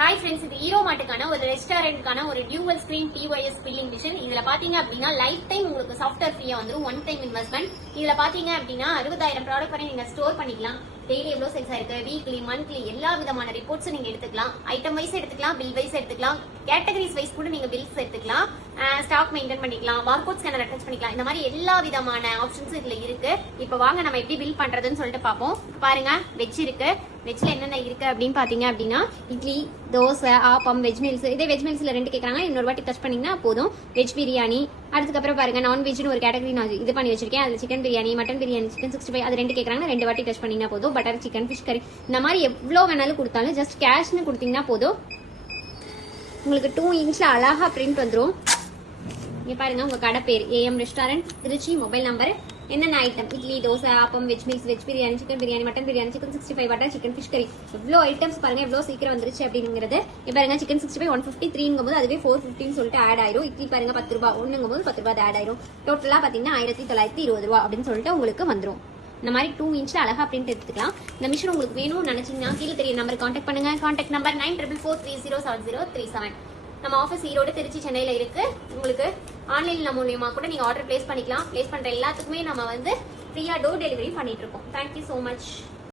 Hi friends, இது hero மாட்டுக்கான ஒரு ரெஸ்டாரண்ட்கான ஒரு dual screen POS billing machine. இதுல பாத்தீங்க அப்படின்னா லைஃப் டைம் உங்களுக்கு சாஃப்ட்வேர் ஃப்ரீயா வந்துரும். One time investment. இதுல பாத்தீங்க அப்படின்னா 60,000 ப்ராடக்ட் வரை நீங்க ஸ்டோர் பண்ணிக்கலாம். டெய்லி எவ்வளவு சேல்ஸ் ஆயிருக்கு, வீக்லி மந்த்லி எல்லா விதமான ரிப்போர்ட்ஸ் நீங்க எடுத்துக்கலாம். ஐட்டம் வைஸ் எடுத்துக்கலாம், பில் வைஸ் எடுத்துக்கலாம், கேட்டகரிஸ் வைஸ் கூட நீங்க பில்ஸ் எடுத்துக்கலாம், ஸ்டாக் மெயின்டைன் பண்ணிக்கலாம், பார்கோட் ஸ்கேனர் அட்டாச் பண்ணிக்கலாம். இந்த மாதிரி எல்லா விதமான ஆப்ஷன்ஸும் இதுல இருக்கு. இப்ப வாங்க நம்ம எப்படி பில் பண்றதுன்னு சொல்லிட்டு பார்ப்போம். பாருங்க, வெஜ் இருக்கு. வெஜ்ல என்னென்ன இருக்கு அப்படின்னு பாத்தீங்க அப்படின்னா இட்லி, தோசை, ஆப்பம், வெஜ் மீல்ஸ். இதே வெஜ் மீல்ஸ்ல 2 கேட்கறாங்க, இன்னொரு வாட்டி டச் பண்ணீங்கன்னா போதும். வெஜ் பிரியாணி, அதுக்கப்புறம் பாருங்க நான்வெஜ்னு ஒரு கேட்டகரி நான் இது பண்ணி வச்சிருக்கேன். அதுல chicken biryani, mutton biryani, chicken 65 அது 2 கேட்கறாங்க, 2 வாட்டி டச் பண்ணீங்கன்னா போதும். பட்டர் சிக்கன், ஃபிஷ் கறி, இந்த மாதிரி எவ்வளவு வேணாலும் கொடுத்தாலும் ஜஸ்ட் கேஷ்னு கொடுத்தீங்கன்னா போதும். உங்களுக்கு 2 இன்ச்ல அழகா பிரிண்ட் வந்துடும். இங்க பாருங்க, உங்க கடை பேர் AM restaurant Tiruchi, mobile number, என்னென்ன item, idli, dosa, appam, veg meals, veg biryani, chicken biryani, mutton biryani, chicken 65, butter chicken, fish curry, எவ்வளோ ஐட்டம்ஸ் பாருங்க, எவ்வளோ சீக்கிரம் வந்துருச்சு அப்படிங்கிறது. பாருங்க, சிக்கன் 65 153 போது அதுவே 450 சொல்லிட்டு ஆட் ஆயிரும். இட்லி பாருங்க 10 ரூபாய், ஒண்ணுங்கும் போது 10 ரூபாய் ஆட் ஆயிரும். டோட்டலா பாத்தீங்கன்னா 1920 ரூபாய் அப்படின்னு சொல்லிட்டு உங்களுக்கு வந்துடும். இந்த மாதிரி 2 இன்ச்ல அழகா பிரிண்ட் எடுத்துக்கலாம். இந்த மிஷின் உங்களுக்கு வேணும்னு நினைச்சீங்கன்னா கீழே தெரிய நம்பர் கான்டாக்ட் பண்ணுங்க. Contact number 9443070737. நம்ம ஆஃபீஸ் ஈரோடு, திருச்சி, சென்னையில இருக்கு. உங்களுக்கு ஆன்லைன்ல மூலியமா கூட நீங்க ஆர்டர் பிளேஸ் பண்ணிக்கலாம். பிளேஸ் பண்ற எல்லாத்துக்குமே நம்ம ஃப்ரீயா டோர் டெலிவரி பண்ணிட்டு இருக்கோம். Thank you so much.